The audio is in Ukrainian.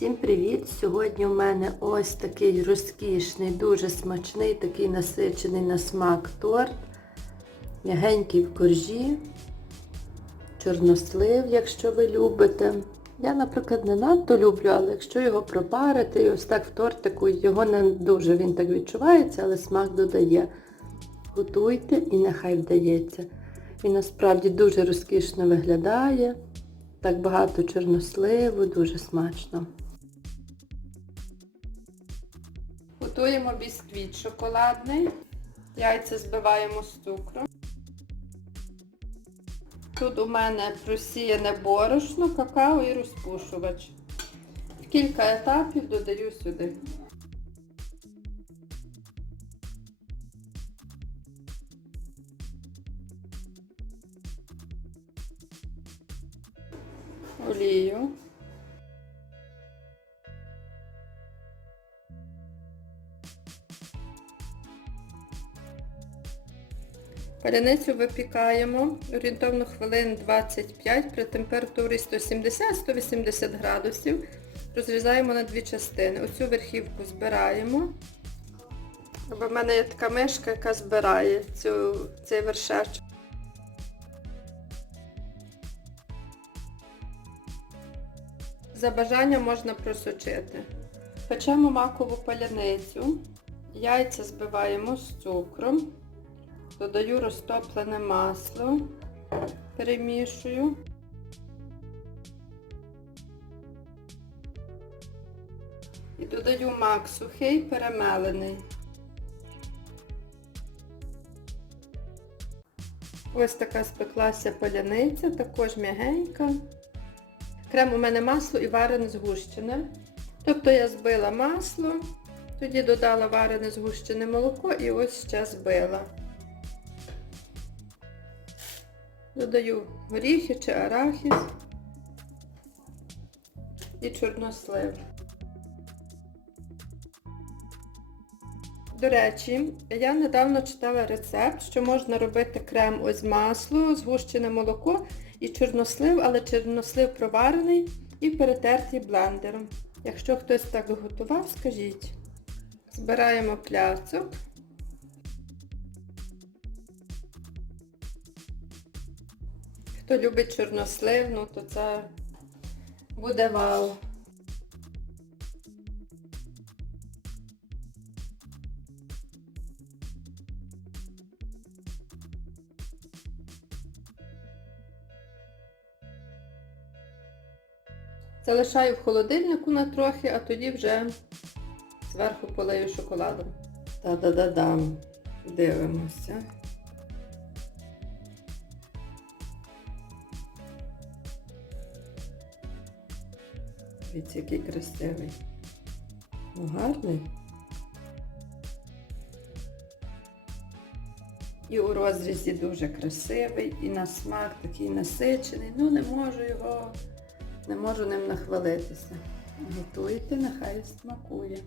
Всім привіт! Сьогодні у мене ось такий розкішний, дуже смачний, такий насичений на смак торт. М'ягенький в коржі, чорнослив, якщо ви любите. Я, наприклад, не надто люблю, але якщо його пропарити і ось так в тортику, його не дуже він так відчувається, але смак додає. Готуйте і нехай вдається. Він насправді дуже розкішно виглядає. Так багато чорносливу, дуже смачно. Готуємо бісквіт шоколадний. Яйця збиваємо з цукром. Тут у мене просіяне борошно, какао і розпушувач. Кілька етапів додаю сюди. Олію. Паляницю випікаємо орієнтовно хвилин 25 при температурі 170-180 градусів. Розрізаємо на дві частини. Оцю верхівку збираємо. Бо в мене є така мишка, яка збирає цю, цей вершечок. За бажанням можна просочити. Печемо макову паляницю. Яйця збиваємо з цукром. Додаю розтоплене масло, перемішую. І додаю мак сухий, перемелений. Ось така спеклася паляниця, також м'ягенька. Крем у мене масло і варене згущене. Тобто я збила масло, тоді додала варене згущене молоко і ось ще збила. Додаю горіхи чи арахіс і чорнослив. До речі, я недавно читала рецепт, що можна робити крем ось масло, згущене молоко і чорнослив, але чорнослив проварений і перетертий блендером. Якщо хтось так готував, скажіть. Збираємо пляцок. Хто любить чорнослив, ну то це буде вау. Залишаю в холодильнику на трохи, а тоді вже зверху полею шоколадом. Та-да-да-дам. Дивимося. Дивіться, який красивий. Ну, гарний. І у розрізі дуже красивий, і на смак такий насичений. Ну не можу його, не можу ним нахвалитися. Готуйте, нехай смакує.